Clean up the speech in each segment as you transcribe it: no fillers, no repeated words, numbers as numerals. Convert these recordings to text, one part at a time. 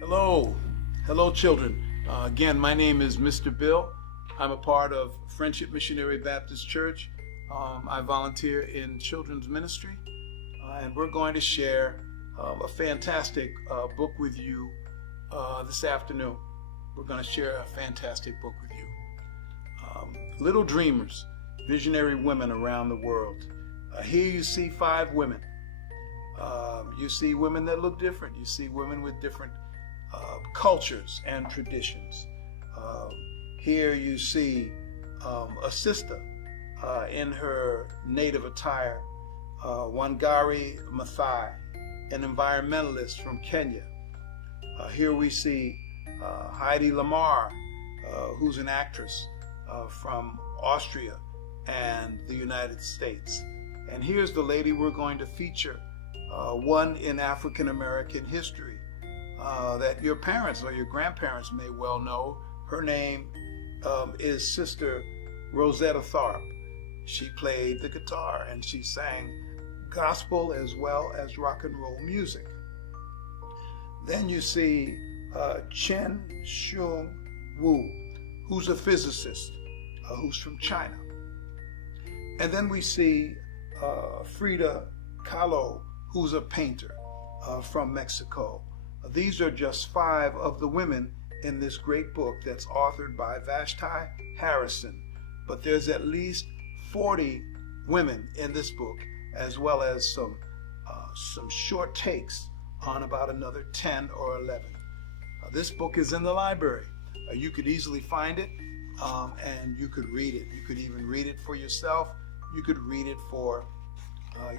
Hello, hello children. Again, my name is Mr. Bill. I'm a part of Friendship Missionary Baptist Church. I volunteer in children's ministry, and we're going to share a fantastic book with you this afternoon. We're going to share a fantastic book with you. Little Dreamers, Visionary Women Around the World. Here you see 5 women. You see women that look different. You see women with different cultures and traditions. Here you see a sister in her native attire, Wangari Maathai, an environmentalist from Kenya. Here we see Heidi Lamar, who's an actress from Austria and the United States. And here's the lady we're going to feature, one in African American history that your parents or your grandparents may well know. Her name is Sister Rosetta Tharpe. She played the guitar and she sang gospel as well as rock and roll music. Then you see Chen Xiong Wu, who's a physicist, who's from China. And then we see Frida Kahlo, who's a painter from Mexico. These are just 5 of the women in this great book that's authored by Vashti Harrison. But there's at least 40 women in this book, as well as some short takes on about another 10 or 11. This book is in the library. You could easily find it, and you could read it. You could even read it for yourself. You could read it for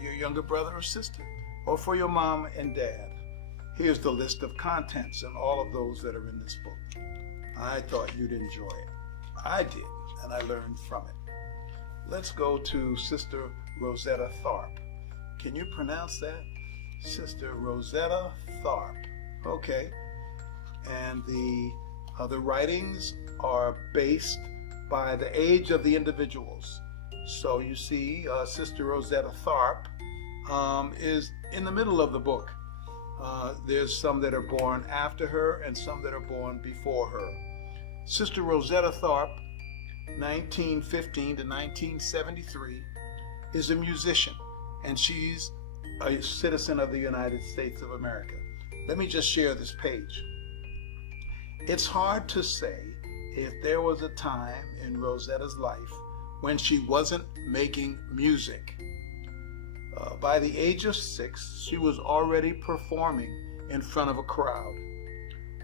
your younger brother or sister, or for your mom and dad. Here's the list of contents and all of those that are in this book. I thought you'd enjoy it. I did, and I learned from it. Let's go to Sister Rosetta Tharpe. Can you pronounce that? Sister Rosetta Tharpe. Okay. And the writings are based by the age of the individuals. So you see, Sister Rosetta Tharpe is in the middle of the book. There's some that are born after her and some that are born before her. Sister Rosetta Tharpe, 1915 to 1973, is a musician, and she's a citizen of the United States of America. Let me just share this page. It's hard to say if there was a time in Rosetta's life when she wasn't making music. By the age of 6, she was already performing in front of a crowd.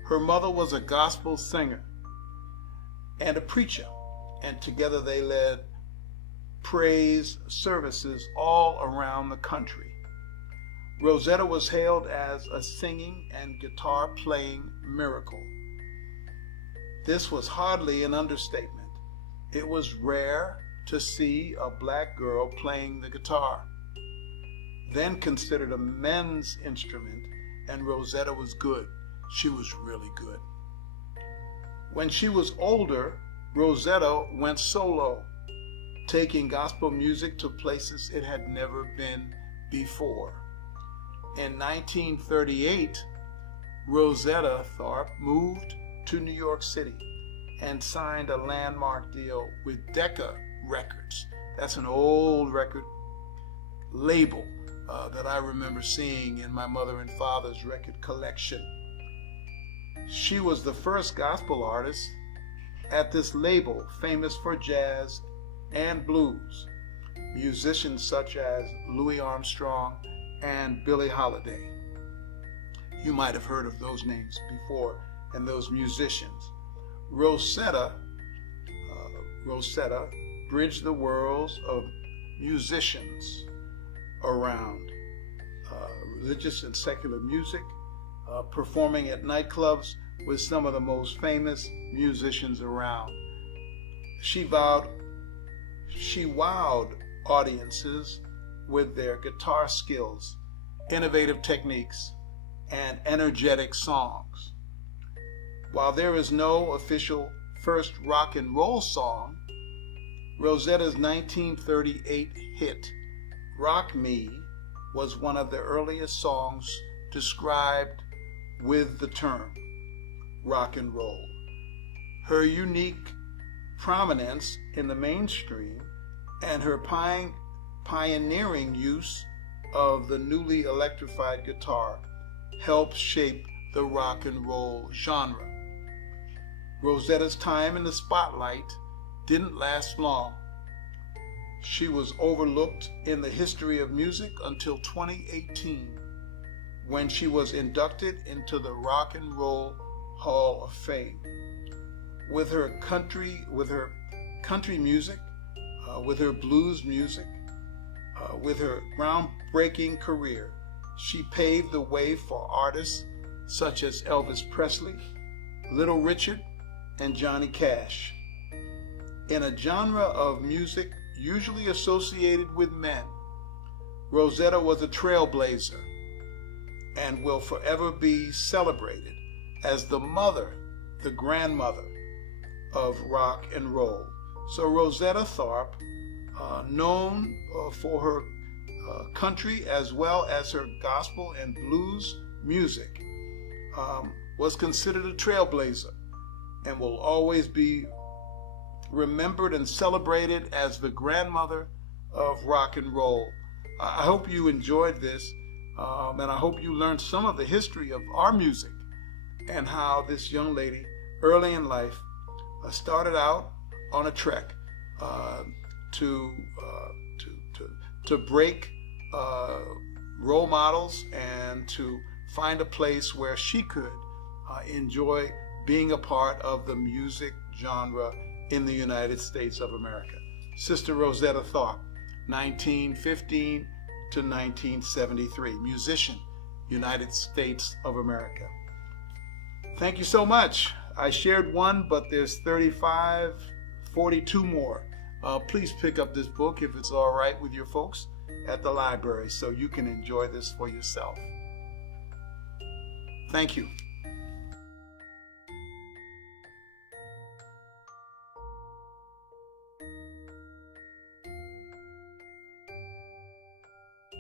Her mother was a gospel singer and a preacher, and together they led praise services all around the country. Rosetta was hailed as a singing and guitar playing miracle. This was hardly an understatement. It was rare to see a black girl playing the guitar, then considered a men's instrument, and Rosetta was good. She was really good. When she was older, Rosetta went solo, taking gospel music to places it had never been before. In 1938, Rosetta Tharpe moved to New York City and signed a landmark deal with Decca Records. That's an old record label that I remember seeing in my mother and father's record collection. She was the first gospel artist at this label, famous for jazz and blues. Musicians such as Louis Armstrong and Billie Holiday. You might have heard of those names before and those musicians. Rosetta bridged the worlds of musicians around religious and secular music, performing at nightclubs with some of the most famous musicians around. She wowed audiences with their guitar skills, innovative techniques, and energetic songs. While there is no official first rock and roll song, Rosetta's 1938 hit, Rock Me, was one of the earliest songs described with the term. rock and roll. Her unique prominence in the mainstream and her pioneering use of the newly electrified guitar helped shape the rock and roll genre. Rosetta's time in the spotlight didn't last long. She was overlooked in the history of music until 2018, when she was inducted into the Rock and Roll Hall of Fame. With her country music, with her blues music, with her groundbreaking career, she paved the way for artists such as Elvis Presley, Little Richard, and Johnny Cash. In a genre of music usually associated with men, Rosetta was a trailblazer and will forever be celebrated as the mother, the grandmother of rock and roll. So Rosetta Tharpe, known for her country as well as her gospel and blues music, was considered a trailblazer and will always be remembered and celebrated as the grandmother of rock and roll. I hope you enjoyed this, and I hope you learned some of the history of our music and how this young lady early in life started out on a trek to break role models and to find a place where she could enjoy being a part of the music genre in the United States of America. Sister Rosetta Tharpe, 1915 to 1973, musician, United States of America. Thank you so much. I shared one, but there's 42 more. Please pick up this book if it's all right with your folks at the library so you can enjoy this for yourself. Thank you.